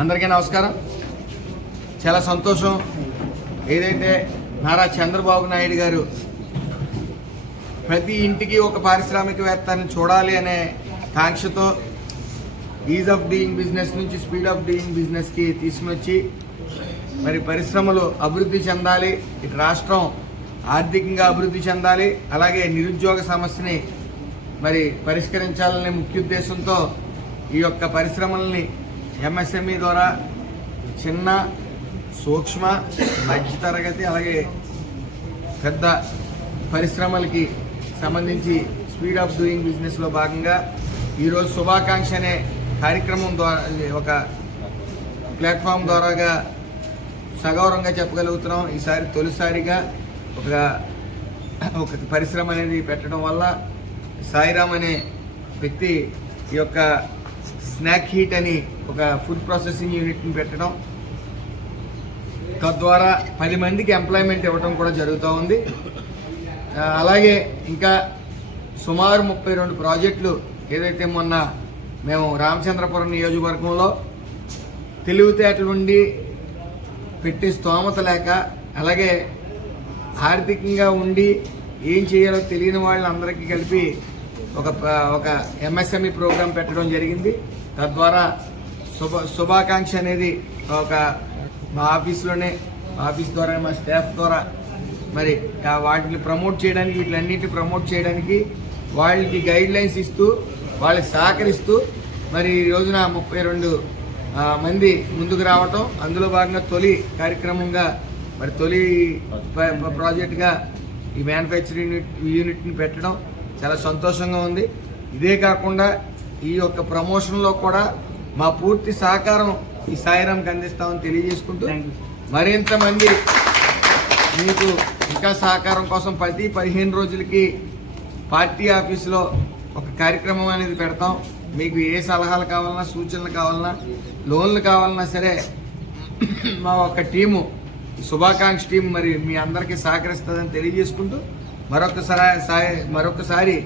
అందరికీ నమస్కారం. చాలా సంతోషం. ఏదైతే నారా చంద్రబాబు నాయుడు గారు ప్రతి ఇంటికి ఒక పారిశ్రామికవేత్తని చూడాలి అనే కాంక్షతో ఈజ్ ఆఫ్ డూయింగ్ బిజినెస్ నుంచి స్పీడ్ ఆఫ్ డూయింగ్ బిజినెస్కి తీసుకుని వచ్చి మరి పరిశ్రమలు అభివృద్ధి చెందాలి. ఇటు రాష్ట్రం ఆర్థికంగా అభివృద్ధి చెందాలి. అలాగే నిరుద్యోగ సమస్యని మరి పరిష్కరించాలనే ముఖ్య ఉద్దేశంతో ఈ యొక్క పరిశ్రమల్ని ఎంఎస్ఎంఈ ద్వారా చిన్న సూక్ష్మ మధ్యతరగతి అలాగే పెద్ద పరిశ్రమలకి సంబంధించి స్పీడ్ ఆఫ్ డూయింగ్ బిజినెస్లో భాగంగా ఈరోజు శుభాకాంక్ష అనే కార్యక్రమం ద్వారా ఒక ప్లాట్ఫామ్ ద్వారాగా సగౌరవంగా చెప్పగలుగుతున్నాం. ఈసారి తొలిసారిగా ఒక ఒక పరిశ్రమ అనేది పెట్టడం వల్ల సాయిరామ్ అనే వ్యక్తి ఈ యొక్క స్నాక్ హీట్ అని ఒక ఫుడ్ ప్రాసెసింగ్ యూనిట్ని పెట్టడం. తద్వారా పది మందికి ఎంప్లాయ్మెంట్ ఇవ్వడం కూడా జరుగుతూ ఉంది. అలాగే ఇంకా సుమారు ముప్పై రెండు ప్రాజెక్టులు ఏదైతే మొన్న మేము రామచంద్రపురం నియోజకవర్గంలో తెలివితేటలు ఉండి పెట్టి స్తోమత లేక అలాగే ఆర్థికంగా ఉండి ఏం చేయాలో తెలియని వాళ్ళందరికీ కలిపి ఒక ఒక ఎంఎస్ఎంఈ ప్రోగ్రాం పెట్టడం జరిగింది. తద్వారా శుభ శుభాకాంక్ష అనేది ఒక మా ఆఫీస్లోనే మా ఆఫీస్ ద్వారా మా స్టాఫ్ ద్వారా మరి వాటిని ప్రమోట్ చేయడానికి వీటిలన్నింటినీ ప్రమోట్ చేయడానికి వాళ్ళకి గైడ్ లైన్స్ ఇస్తూ వాళ్ళకి సహకరిస్తూ మరి ఈ రోజున ముప్పై రెండు మంది ముందుకు రావటం అందులో భాగంగా తొలి కార్యక్రమంగా మరి తొలి ప్రాజెక్ట్గా ప్రాజెక్టుగా ఈ మ్యానుఫ్యాక్చరింగ్ యూనిట్ యూనిట్ని పెట్టడం చాలా సంతోషంగా ఉంది. ఇదే కాకుండా ఈ యొక్క ప్రమోషన్లో కూడా మా పూర్తి సహకారం ఈ సాయిరాంకి అందిస్తామని తెలియజేసుకుంటూ మరింత మంది మీకు ఇంకా సహకారం కోసం ప్రతి పదిహేను రోజులకి పార్టీ ఆఫీసులో ఒక కార్యక్రమం అనేది పెడతాం. మీకు ఏ సలహాలు కావాలన్నా సూచనలు కావాలన్నా లోన్లు కావాలన్నా సరే మా ఒక టీము శుభాకాంక్ష టీం మరి మీ అందరికీ సహకరిస్తుందని తెలియజేసుకుంటూ మరొకసారి సాయి మరొకసారి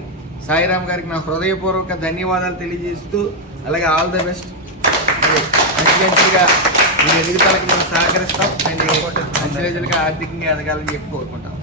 సాయిరామ్ గారికి నా హృదయపూర్వక ధన్యవాదాలు తెలియజేస్తూ అలాగే ఆల్ ద బెస్ట్. మంచిగా మీ ఎదుగుదలకి మేము సహకరిస్తాం. అండ్ మంచి రోజులుగా ఆర్థికంగా ఎదగాలని చెప్పి కోరుకుంటాం.